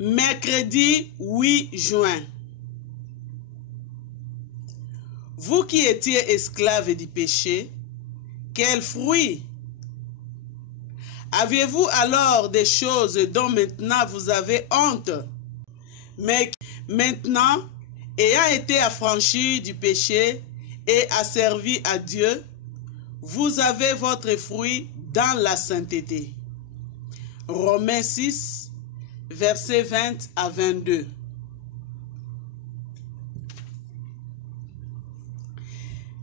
Mercredi 8 juin. Vous qui étiez esclaves du péché, quel fruit? Aviez-vous alors des choses dont maintenant vous avez honte? Mais maintenant, ayant été affranchis du péché et asservis à Dieu, vous avez votre fruit dans la sainteté. Romains 6, versets 20 à 22.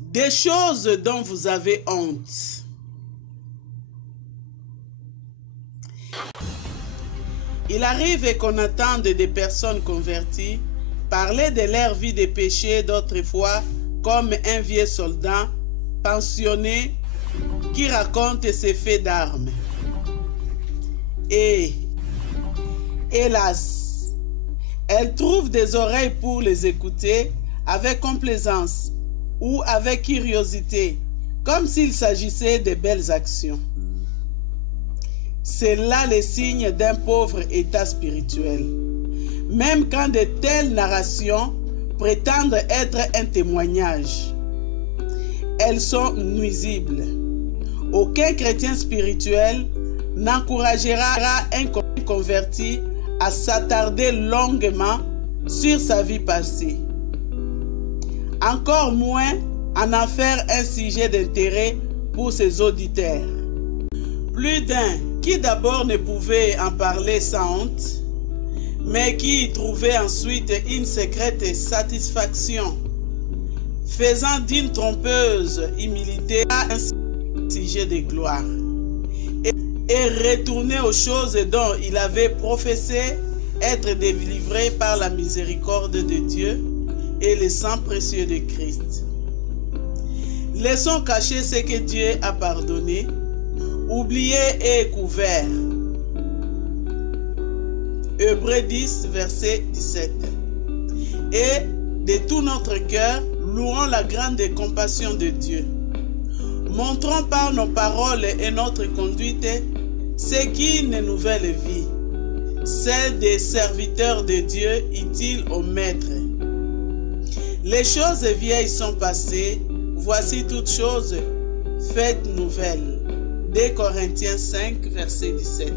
Des choses dont vous avez honte. Il arrive qu'on attende des personnes converties parler de leur vie de péché d'autrefois comme un vieux soldat pensionné qui raconte ses faits d'armes. Et, hélas, elles trouvent des oreilles pour les écouter avec complaisance ou avec curiosité, comme s'il s'agissait de belles actions. C'est là le signe d'un pauvre état spirituel. Même quand de telles narrations prétendent être un témoignage, elles sont nuisibles. Aucun chrétien spirituel n'encouragera un converti à s'attarder longuement sur sa vie passée. Encore moins en faire un sujet d'intérêt pour ses auditeurs. Plus d'un qui d'abord ne pouvait en parler sans honte, mais qui y trouvait ensuite une secrète satisfaction, faisant d'une trompeuse humilité un sujet de gloire, et retourner aux choses dont il avait professé être délivré par la miséricorde de Dieu et le sang précieux de Christ. Laissons cacher ce que Dieu a pardonné, oublié et couvert. Hébreux 10, verset 17. Et de tout notre cœur, louons la grande compassion de Dieu. Montrons par nos paroles et notre conduite ce qui est une nouvelle vie, celle des serviteurs de Dieu utiles au Maître. Les choses vieilles sont passées, voici toutes choses faites nouvelles. 2 Corinthiens 5, verset 17.